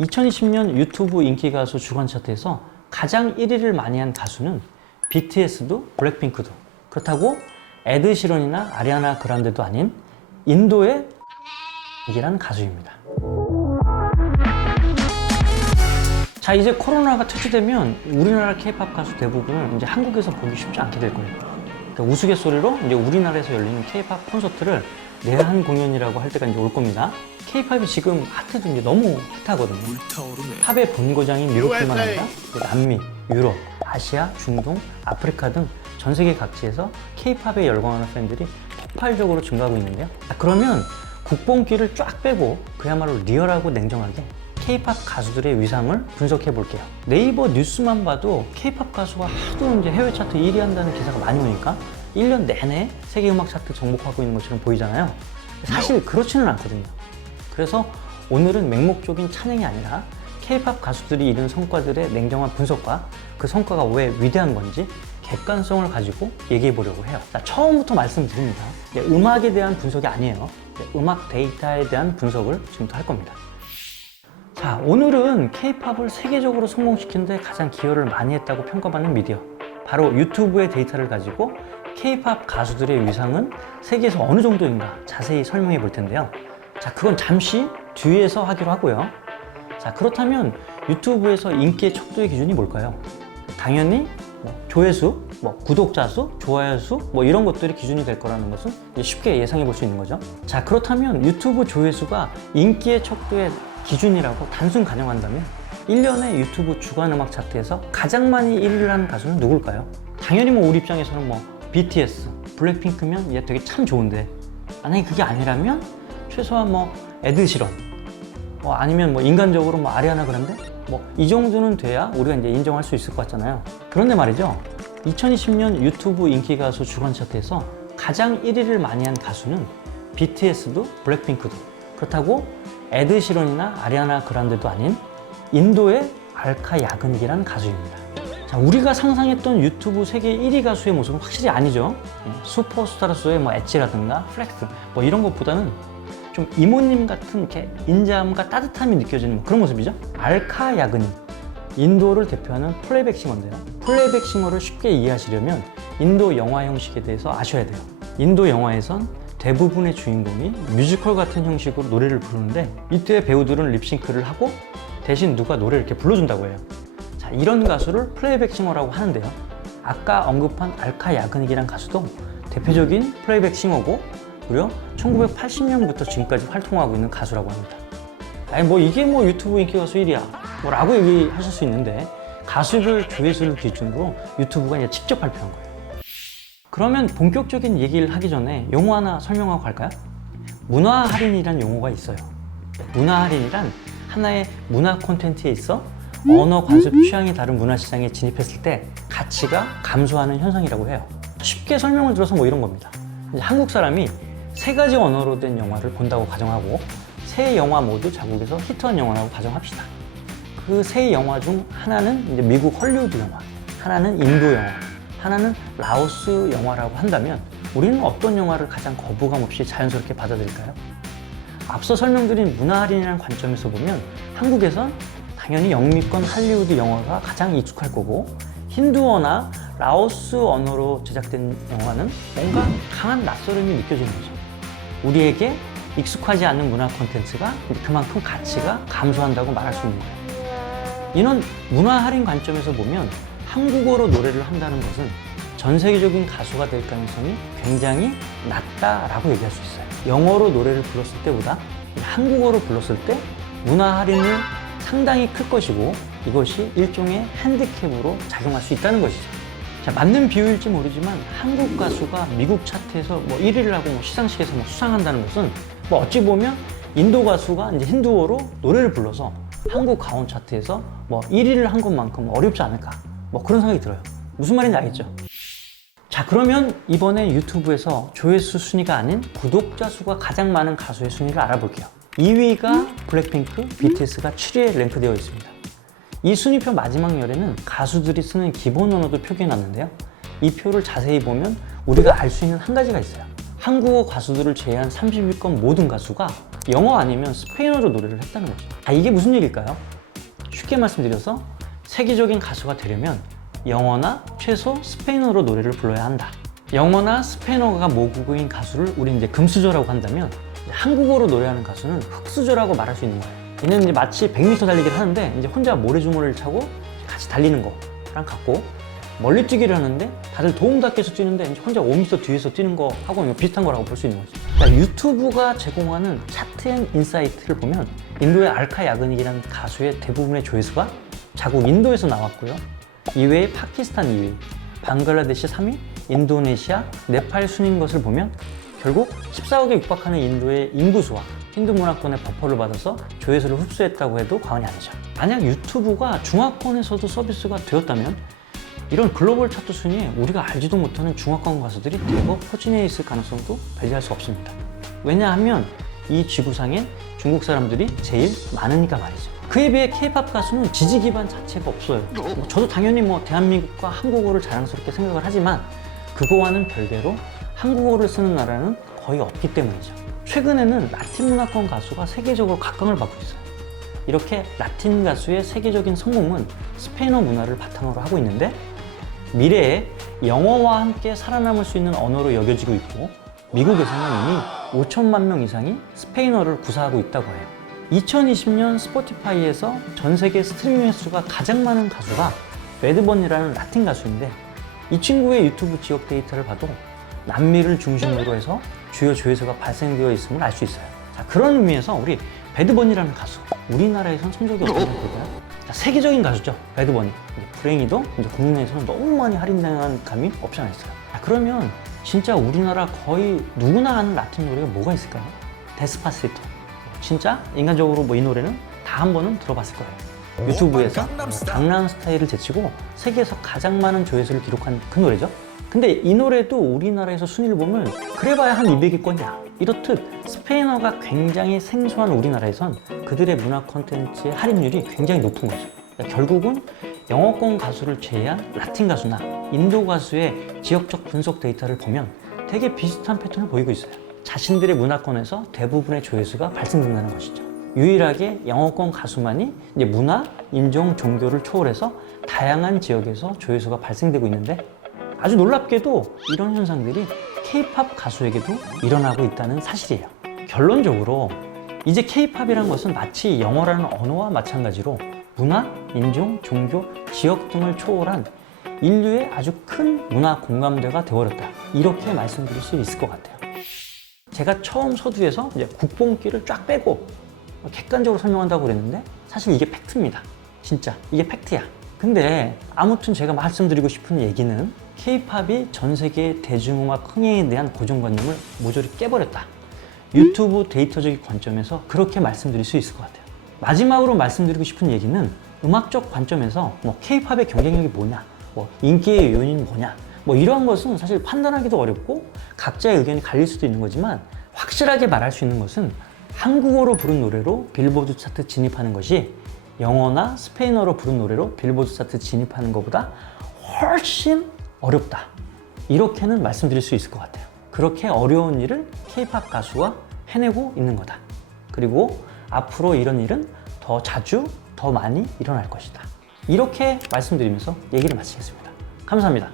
2020년 유튜브 인기 가수 주간 차트에서 가장 1위를 많이 한 가수는 BTS도 블랙핑크도, 그렇다고 에드 시런이나 아리아나 그란데도 아닌 인도의 이라는 가수입니다. 자, 이제 코로나가 퇴치되면 우리나라 K-팝 가수 대부분을 이제 한국에서 보기 쉽지 않게 될 거예요. 그러니까 우스갯소리로 이제 우리나라에서 열리는 K-팝 콘서트를 내한 공연이라고 할 때가 이제 올 겁니다. K-팝이 지금 하트도 이제 너무 핫하거든요. 팝의 본고장인 미국뿐만 아니라 남미, 유럽, 아시아, 중동, 아프리카 등 전 세계 각지에서 K-팝에 열광하는 팬들이 폭발적으로 증가하고 있는데요. 그러면 국뽕기를 쫙 빼고 그야말로 리얼하고 냉정하게 K-팝 가수들의 위상을 분석해 볼게요. 네이버 뉴스만 봐도 K-팝 가수가 하도 이제 해외 차트 1위 한다는 기사가 많이 오니까 1년 내내 세계 음악 차트 정복하고 있는 것처럼 보이잖아요. 사실 그렇지는 않거든요. 그래서 오늘은 맹목적인 찬양이 아니라 K-팝 가수들이 이룬 성과들의 냉정한 분석과 그 성과가 왜 위대한 건지 객관성을 가지고 얘기해 보려고 해요. 자, 처음부터 말씀드립니다. 음악에 대한 분석이 아니에요. 음악 데이터에 대한 분석을 지금부터 할 겁니다. 자, 오늘은 K-팝을 세계적으로 성공시키는 데 가장 기여를 많이 했다고 평가받는 미디어, 바로 유튜브의 데이터를 가지고 K-팝 가수들의 위상은 세계에서 어느 정도인가 자세히 설명해 볼 텐데요. 자, 그건 잠시 뒤에서 하기로 하고요. 자, 그렇다면 유튜브에서 인기의 척도의 기준이 뭘까요? 당연히 조회수, 구독자 수, 좋아요 수, 이런 것들이 기준이 될 거라는 것은 쉽게 예상해 볼 수 있는 거죠. 자, 그렇다면 유튜브 조회수가 인기의 척도의 기준이라고 단순 가정한다면 1년에 유튜브 주간 음악 차트에서 가장 많이 1위를 하는 가수는 누굴까요? 당연히 우리 입장에서는 BTS, 블랙핑크면 얘 되게 참 좋은데, 만약에 그게 아니라면 최소한 에드 시런, 아니면 인간적으로 아리아나 그란데, 이 정도는 돼야 우리가 이제 인정할 수 있을 것 같잖아요. 그런데 말이죠, 2020년 유튜브 인기 가수 주간 차트에서 가장 1위를 많이 한 가수는 BTS도 블랙핑크도, 그렇다고 에드 시런이나 아리아나 그란데도 아닌 인도의 알카 야그닉이라는 가수입니다. 자, 우리가 상상했던 유튜브 세계 1위 가수의 모습은 확실히 아니죠. 슈퍼스타로서의 엣지라든가 플렉스 이런 것보다는 좀 이모님 같은 이렇게 인자함과 따뜻함이 느껴지는 그런 모습이죠. 알카 야그닉, 인도를 대표하는 플레이백 싱어인데요. 플레이백 싱어를 쉽게 이해하시려면 인도 영화 형식에 대해서 아셔야 돼요. 인도 영화에선 대부분의 주인공이 뮤지컬 같은 형식으로 노래를 부르는데, 이때 배우들은 립싱크를 하고 대신 누가 노래를 이렇게 불러준다고 해요. 자, 이런 가수를 플레이백 싱어라고 하는데요. 아까 언급한 알카 야그닉이란 가수도 대표적인 플레이백 싱어고, 그리고 1980년부터 지금까지 활동하고 있는 가수라고 합니다. 아니 이게 유튜브 인기 가수 1위야 라고 얘기하실 수 있는데, 가수별 조회수를 기준으로 유튜브가 이제 직접 발표한 거예요. 그러면 본격적인 얘기를 하기 전에 용어 하나 설명하고 갈까요? 문화 할인이란 용어가 있어요. 문화 할인이란 하나의 문화 콘텐츠에 있어 언어 관습 취향이 다른 문화 시장에 진입했을 때 가치가 감소하는 현상이라고 해요. 쉽게 설명을 들어서 이런 겁니다. 이제 한국 사람이 3가지 언어로 된 영화를 본다고 가정하고, 3 영화 모두 자국에서 히트한 영화라고 가정합시다. 그 3 영화 중 하나는 이제 미국 헐리우드 영화, 하나는 인도 영화, 하나는 라오스 영화라고 한다면 우리는 어떤 영화를 가장 거부감 없이 자연스럽게 받아들일까요? 앞서 설명드린 문화 할인이라는 관점에서 보면 한국에선 당연히 영미권 할리우드 영화가 가장 익숙할 거고, 힌두어나 라오스 언어로 제작된 영화는 뭔가 강한 낯설음이 느껴지는 거죠. 우리에게 익숙하지 않은 문화 콘텐츠가 그만큼 가치가 감소한다고 말할 수 있는 거예요. 이런 문화 할인 관점에서 보면 한국어로 노래를 한다는 것은 전 세계적인 가수가 될 가능성이 굉장히 낮다라고 얘기할 수 있어요. 영어로 노래를 불렀을 때보다 한국어로 불렀을 때 문화 할인은 상당히 클 것이고, 이것이 일종의 핸디캡으로 작용할 수 있다는 것이죠. 자, 맞는 비유일지 모르지만 한국 가수가 미국 차트에서 1위를 하고 시상식에서 수상한다는 것은 어찌 보면 인도 가수가 이제 힌두어로 노래를 불러서 한국 가온 차트에서 1위를 한 것만큼 어렵지 않을까, 그런 생각이 들어요. 무슨 말인지 알겠죠? 자, 그러면 이번에 유튜브에서 조회수 순위가 아닌 구독자 수가 가장 많은 가수의 순위를 알아볼게요. 2위가 블랙핑크, BTS가 7위에 랭크되어 있습니다. 이 순위표 마지막 열에는 가수들이 쓰는 기본 언어도 표기해 놨는데요. 이 표를 자세히 보면 우리가 알 수 있는 한 가지가 있어요. 한국어 가수들을 제외한 30위권 모든 가수가 영어 아니면 스페인어로 노래를 했다는 거죠. 이게 무슨 얘기일까요? 쉽게 말씀드려서 세계적인 가수가 되려면 영어나 최소 스페인어로 노래를 불러야 한다. 영어나 스페인어가 모국어인 가수를 우리 이제 금수저라고 한다면 한국어로 노래하는 가수는 흙수저라고 말할 수 있는 거예요. 얘는 이제 마치 100m 달리기를 하는데 이제 혼자 모래주머니를 차고 같이 달리는 거랑 같고, 멀리 뛰기를 하는데 다들 도움닫기 위해서 뛰는데 이제 혼자 5m 뒤에서 뛰는 거하고 비슷한 거라고 볼 수 있는 거죠. 그러니까 유튜브가 제공하는 차트 앤 인사이트를 보면 인도의 알카 야그닉이라는 가수의 대부분의 조회수가 자국 인도에서 나왔고요. 이외에 파키스탄 2위, 방글라데시 3위, 인도네시아, 네팔 순인 것을 보면 결국 14억에 육박하는 인도의 인구수와 힌두 문화권의 버퍼를 받아서 조회수를 흡수했다고 해도 과언이 아니죠. 만약 유튜브가 중화권에서도 서비스가 되었다면 이런 글로벌 차트 순위에 우리가 알지도 못하는 중화권 가수들이 대거 포진해 있을 가능성도 배제할 수 없습니다. 왜냐하면 이 지구상엔 중국 사람들이 제일 많으니까 말이죠. 그에 비해 K-팝 가수는 지지 기반 자체가 없어요. 저도 당연히 대한민국과 한국어를 자랑스럽게 생각을 하지만 그거와는 별개로 한국어를 쓰는 나라는 거의 없기 때문이죠. 최근에는 라틴 문화권 가수가 세계적으로 각광을 받고 있어요. 이렇게 라틴 가수의 세계적인 성공은 스페인어 문화를 바탕으로 하고 있는데, 미래에 영어와 함께 살아남을 수 있는 언어로 여겨지고 있고, 미국에서는 이미 5천만 명 이상이 스페인어를 구사하고 있다고 해요. 2020년 스포티파이에서 전 세계 스트리밍 횟수가 가장 많은 가수가 배드버니라는 라틴 가수인데, 이 친구의 유튜브 지역 데이터를 봐도 남미를 중심으로 해서 주요 조회수가 발생되어 있음을 알 수 있어요. 자, 그런 의미에서 우리 배드버니라는 가수, 우리나라에선 성적이 어떻게 될까요? 세계적인 가수죠, 배드버니. 불행히도 이제 국내에서는 너무 많이 할인당한 감이 없지 않아 있어요. 자, 그러면 진짜 우리나라 거의 누구나 아는 라틴 노래가 뭐가 있을까요? 데스파시토. 진짜 인간적으로 이 노래는 다 한 번은 들어봤을 거예요. 유튜브에서 강남 스타일을 제치고 세계에서 가장 많은 조회수를 기록한 그 노래죠. 근데 이 노래도 우리나라에서 순위를 보면 그래봐야 한 200위권이야. 이렇듯 스페인어가 굉장히 생소한 우리나라에선 그들의 문화 콘텐츠의 할인율이 굉장히 높은 거죠. 그러니까 결국은 영어권 가수를 제외한 라틴 가수나 인도 가수의 지역적 분석 데이터를 보면 되게 비슷한 패턴을 보이고 있어요. 자신들의 문화권에서 대부분의 조회수가 발생된다는 것이죠. 유일하게 영어권 가수만이 이제 문화, 인종, 종교를 초월해서 다양한 지역에서 조회수가 발생되고 있는데, 아주 놀랍게도 이런 현상들이 K-팝 가수에게도 일어나고 있다는 사실이에요. 결론적으로 이제 K-팝이라는 것은 마치 영어라는 언어와 마찬가지로 문화, 인종, 종교, 지역 등을 초월한 인류의 아주 큰 문화 공감대가 되어버렸다. 이렇게 말씀드릴 수 있을 것 같아요. 제가 처음 서두에서 이제 국뽕기를 쫙 빼고 객관적으로 설명한다고 그랬는데 사실 이게 팩트입니다. 진짜 이게 팩트야. 근데 아무튼 제가 말씀드리고 싶은 얘기는 K-팝이 전 세계 대중음악 흥행에 대한 고정관념을 모조리 깨버렸다. 유튜브 데이터적인 관점에서 그렇게 말씀드릴 수 있을 것 같아요. 마지막으로 말씀드리고 싶은 얘기는 음악적 관점에서 K-팝의 경쟁력이 뭐냐, 인기의 요인이 뭐냐, 이런 것은 사실 판단하기도 어렵고 각자의 의견이 갈릴 수도 있는 거지만, 확실하게 말할 수 있는 것은 한국어로 부른 노래로 빌보드 차트 진입하는 것이 영어나 스페인어로 부른 노래로 빌보드 차트 진입하는 것보다 훨씬 어렵다. 이렇게는 말씀드릴 수 있을 것 같아요. 그렇게 어려운 일을 K-팝 가수가 해내고 있는 거다. 그리고 앞으로 이런 일은 더 자주, 더 많이 일어날 것이다. 이렇게 말씀드리면서 얘기를 마치겠습니다. 감사합니다.